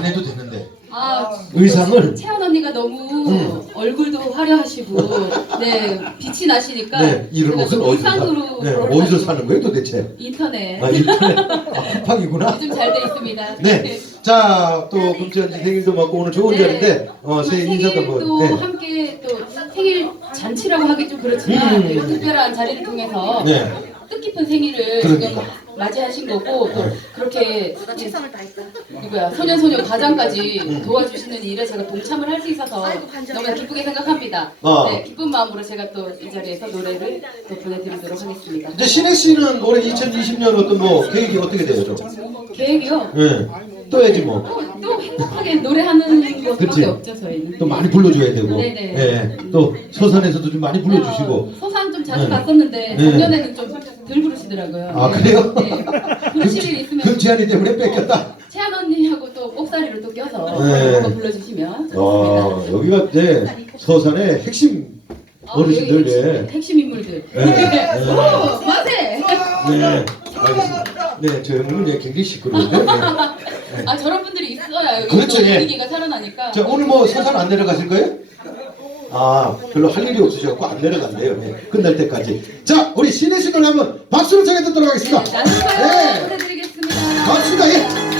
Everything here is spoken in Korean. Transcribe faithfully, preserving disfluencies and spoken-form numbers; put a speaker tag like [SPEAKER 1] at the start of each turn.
[SPEAKER 1] 안 해도 되는데.
[SPEAKER 2] 아,
[SPEAKER 1] 의상을
[SPEAKER 2] 채연 언니가 너무
[SPEAKER 1] 음.
[SPEAKER 2] 얼굴도 화려하시고 네 빛이 나시니까
[SPEAKER 1] 네, 이런
[SPEAKER 2] 제가
[SPEAKER 1] 옷은
[SPEAKER 2] 좀
[SPEAKER 1] 어디서 사,
[SPEAKER 2] 의상으로
[SPEAKER 1] 네, 어디서 사는 거예요 도대체?
[SPEAKER 2] 인터넷
[SPEAKER 1] 아 인터넷 아, 쿠팡이구나.
[SPEAKER 2] 요즘 잘 돼 있습니다.
[SPEAKER 1] 네, 자 또 금지연 씨 생일도 맞고 오늘 좋은
[SPEAKER 2] 네.
[SPEAKER 1] 자리인데 어, 새해 인사도
[SPEAKER 2] 생일도
[SPEAKER 1] 뭐. 네.
[SPEAKER 2] 함께 또 생일 잔치라고 하기 좀 그렇지만
[SPEAKER 1] 음.
[SPEAKER 2] 이런 특별한 자리를 통해서
[SPEAKER 1] 네.
[SPEAKER 2] 뜻깊은 생일을
[SPEAKER 1] 그러니까.
[SPEAKER 2] 지금 맞이하신 거고 또
[SPEAKER 1] 네.
[SPEAKER 2] 그렇게
[SPEAKER 3] 최선을 다했다.
[SPEAKER 2] 누구야 소년소녀 과장까지
[SPEAKER 1] 음.
[SPEAKER 2] 도와주시는 일에 제가 동참을 할 수 있어서
[SPEAKER 3] 아이고, 간절해요.
[SPEAKER 2] 너무 기쁘게 생각합니다.
[SPEAKER 1] 어.
[SPEAKER 2] 네, 기쁜 마음으로 제가 또 이 자리에서 노래를 또 보내드리도록 하겠습니다.
[SPEAKER 1] 이제 신혜 씨는 올해 이천이십 년 어떤 뭐 계획이 어떻게 돼요, 좀?
[SPEAKER 2] 계획이요?
[SPEAKER 1] 예. 또 해야지 뭐.
[SPEAKER 2] 또, 또 행복하게 노래하는 것밖에
[SPEAKER 1] 그치.
[SPEAKER 2] 없죠 저희는.
[SPEAKER 1] 또 많이 불러줘야 되고.
[SPEAKER 2] 네네.
[SPEAKER 1] 예. 또 서산에서도 좀 많이 불러주시고.
[SPEAKER 2] 어, 서산 좀 자주
[SPEAKER 1] 네.
[SPEAKER 2] 갔었는데
[SPEAKER 1] 네.
[SPEAKER 2] 작년에는 좀 덜 부르시더라고요.
[SPEAKER 1] 아 그래요?
[SPEAKER 2] 네. 부르실 일 있으면
[SPEAKER 1] 금지연이 때문에 뺏겼다.
[SPEAKER 2] 채연 언니하고 또 꼭사리를 또 껴서
[SPEAKER 1] 네.
[SPEAKER 2] 한번 불러주시면 좋습니다.
[SPEAKER 1] 아 여기가 이제 서산의 핵심 어르신들.
[SPEAKER 2] 어, 여기 핵심,
[SPEAKER 1] 예.
[SPEAKER 2] 핵심 인물들.
[SPEAKER 1] 네. 네.
[SPEAKER 2] 오, 맞네.
[SPEAKER 1] 네. 알겠습니다. 네, 저 형님은 이제 굉장히 시끄러운데. 네. 네.
[SPEAKER 2] 아 저런 분들이 있어야 여기
[SPEAKER 1] 그렇죠,
[SPEAKER 2] 또
[SPEAKER 1] 예.
[SPEAKER 2] 분위기가 살아나니까.
[SPEAKER 1] 자 오늘 뭐 서산 안 내려가실 거예요? 아 별로 할 일이 없으셔갖고 안 내려간대요. 네, 끝날 때까지. 자 우리 신혜 씨 노래 한번 박수로 청해 듣도록 하겠습니다.
[SPEAKER 2] 네, 나는
[SPEAKER 1] 네.
[SPEAKER 2] 보내드리겠습니다.
[SPEAKER 1] 반갑습니다. 예.